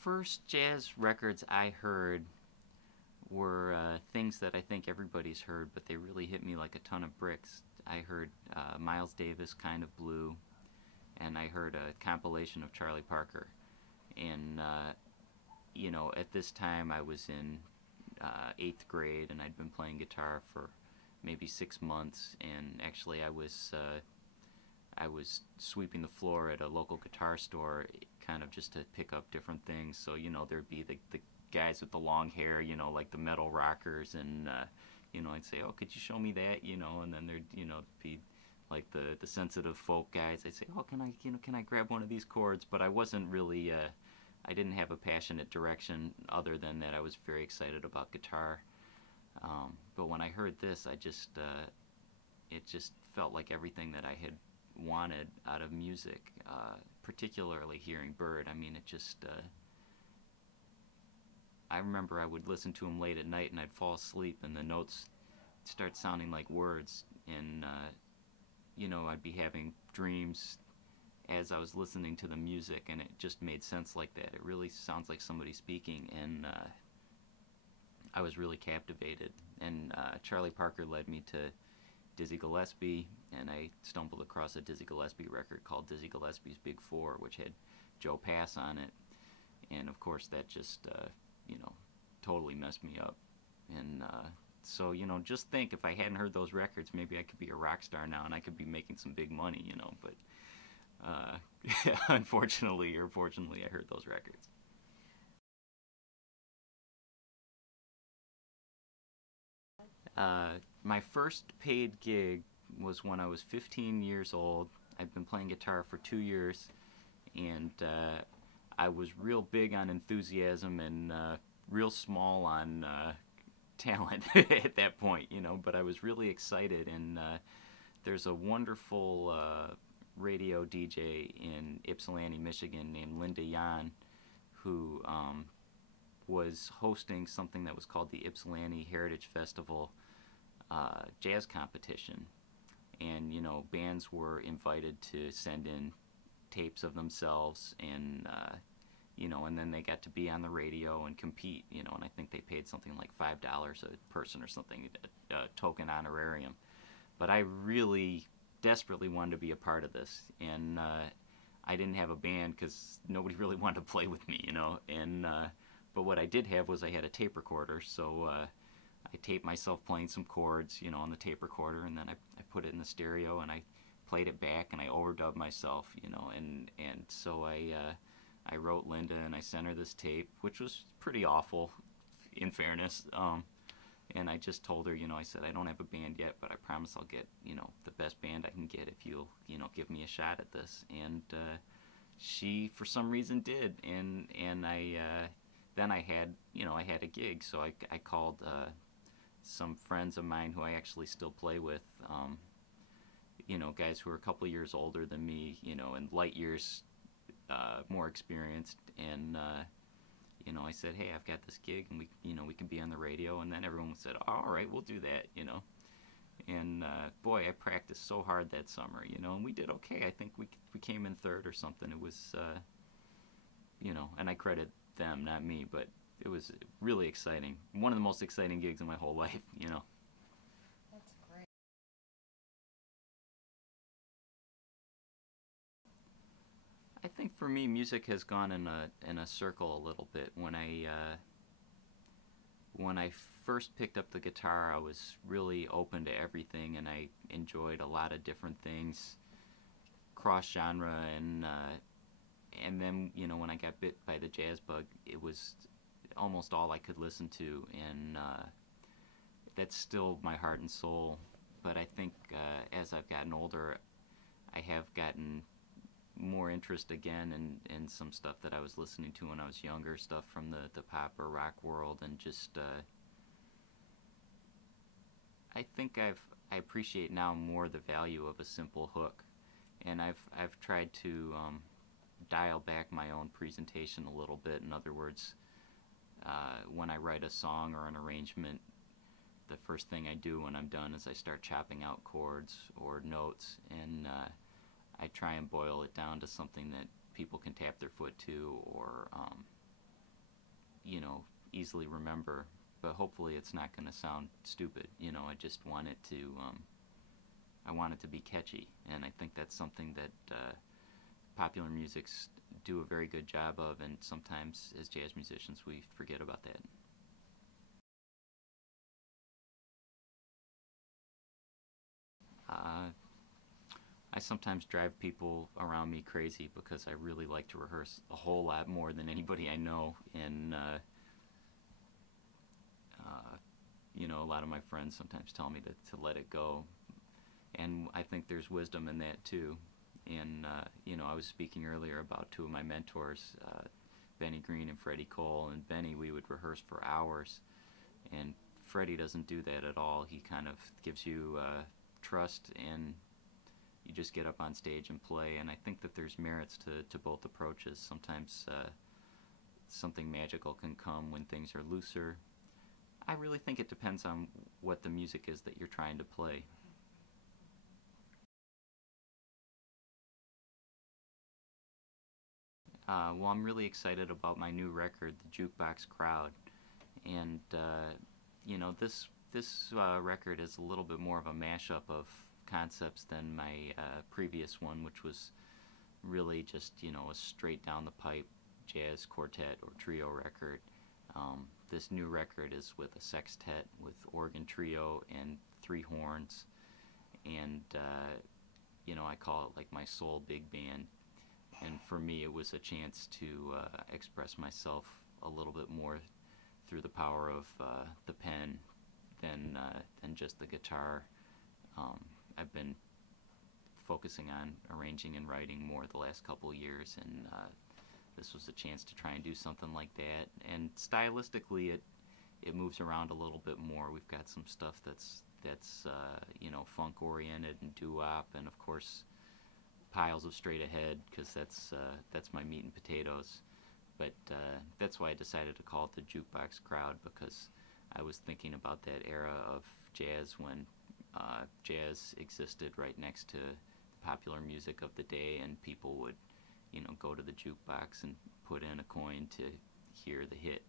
first jazz records I heard were things that I think everybody's heard, but they really hit me like a ton of bricks. I heard Miles Davis, Kind of Blue, and I heard a compilation of Charlie Parker. And, you know, at this time I was in 8th grade, and I'd been playing guitar for maybe 6 months, and actually I was sweeping the floor at a local guitar store, kind of just to pick up different things. So, you know, there'd be the guys with the long hair, you know, like the metal rockers, and you know, I'd say, oh, could you show me that, you know, and then there'd, you know, be like the sensitive folk guys. I'd say, oh, can I grab one of these chords? But I wasn't really, I didn't have a passionate direction other than that I was very excited about guitar. But when I heard this, it just felt like everything that I had wanted out of music, particularly hearing Bird. I mean, it just, I remember I would listen to him late at night and I'd fall asleep and the notes start sounding like words, and you know, I'd be having dreams as I was listening to the music, and it just made sense like that. It really sounds like somebody speaking, and I was really captivated. And Charlie Parker led me to Dizzy Gillespie, and I stumbled across a Dizzy Gillespie record called Dizzy Gillespie's Big Four, which had Joe Pass on it, and of course that just you know, totally messed me up. And so, you know, just think, if I hadn't heard those records, maybe I could be a rock star now and I could be making some big money, you know, but unfortunately or fortunately, I heard those records. My first paid gig was when I was 15 years old. I'd been playing guitar for 2 years, and I was real big on enthusiasm and real small on talent at that point, you know, but I was really excited. And there's a wonderful radio DJ in Ypsilanti, Michigan named Linda Yan, who was hosting something that was called the Ypsilanti Heritage Festival jazz competition. And, you know, bands were invited to send in tapes of themselves, and you know, and then they got to be on the radio and compete, you know, and I think they paid something like $5 a person or something, token honorarium. But I really desperately wanted to be a part of this, and I didn't have a band because nobody really wanted to play with me, you know, and but what I did have was I had a tape recorder, so I taped myself playing some chords, you know, on the tape recorder, and then I put it in the stereo and I played it back and I overdubbed myself, you know, and so I wrote Linda and I sent her this tape, which was pretty awful, in fairness. And I just told her, you know, I said, I don't have a band yet, but I promise I'll get, you know, the best band I can get if you'll, you know, give me a shot at this. And she, for some reason, did. And I then I had, you know, I had a gig, so I called some friends of mine who I actually still play with. You know, guys who are a couple of years older than me, you know, and light years more experienced, and you know, I said, hey, I've got this gig, and we can be on the radio. And then everyone said, oh, all right, we'll do that, you know. And boy, I practiced so hard that summer, you know, and we did okay. I think we came in third or something. It was, you know, and I credit them, not me, but it was really exciting. One of the most exciting gigs in my whole life, you know. That's great. I think for me, music has gone in a circle a little bit. When I first picked up the guitar, I was really open to everything, and I enjoyed a lot of different things, cross genre, and then, you know, when I got bit by the jazz bug, it was almost all I could listen to, and that's still my heart and soul. But I think as I've gotten older, I have gotten more interest again in some stuff that I was listening to when I was younger, stuff from the pop or rock world, and just I think I appreciate now more the value of a simple hook, and I've tried to dial back my own presentation a little bit. In other words, when I write a song or an arrangement, the first thing I do when I'm done is I start chopping out chords or notes, and I try and boil it down to something that people can tap their foot to, or easily remember. But hopefully it's not going to sound stupid. I just want it to, I want it to be catchy, and I think that's something that popular musics do a very good job of, and sometimes as jazz musicians we forget about that. I sometimes drive people around me crazy because I really like to rehearse a whole lot more than anybody I know, and a lot of my friends sometimes tell me to let it go, and I think there's wisdom in that too. And I was speaking earlier about two of my mentors, Benny Green and Freddie Cole. And Benny, we would rehearse for hours, and Freddie doesn't do that at all. He kind of gives you trust, and you just get up on stage and play. And I think that there's merits to both approaches. Sometimes something magical can come when things are looser. I really think it depends on what the music is that you're trying to play. Well, I'm really excited about my new record, the Jukebox Crowd, and this record is a little bit more of a mashup of concepts than my previous one, which was really just a straight down the pipe jazz quartet or trio record. This new record is with a sextet with organ trio and 3 horns, and I call it like my soul big band. And for me, it was a chance to express myself a little bit more through the power of the pen than just the guitar. I've been focusing on arranging and writing more the last couple years, and this was a chance to try and do something like that. And stylistically, it moves around a little bit more. We've got some stuff that's funk oriented and doo-wop, and of course piles of straight ahead, because that's my meat and potatoes. But that's why I decided to call it the Jukebox Crowd, because I was thinking about that era of jazz when jazz existed right next to the popular music of the day, and people would go to the jukebox and put in a coin to hear the hit.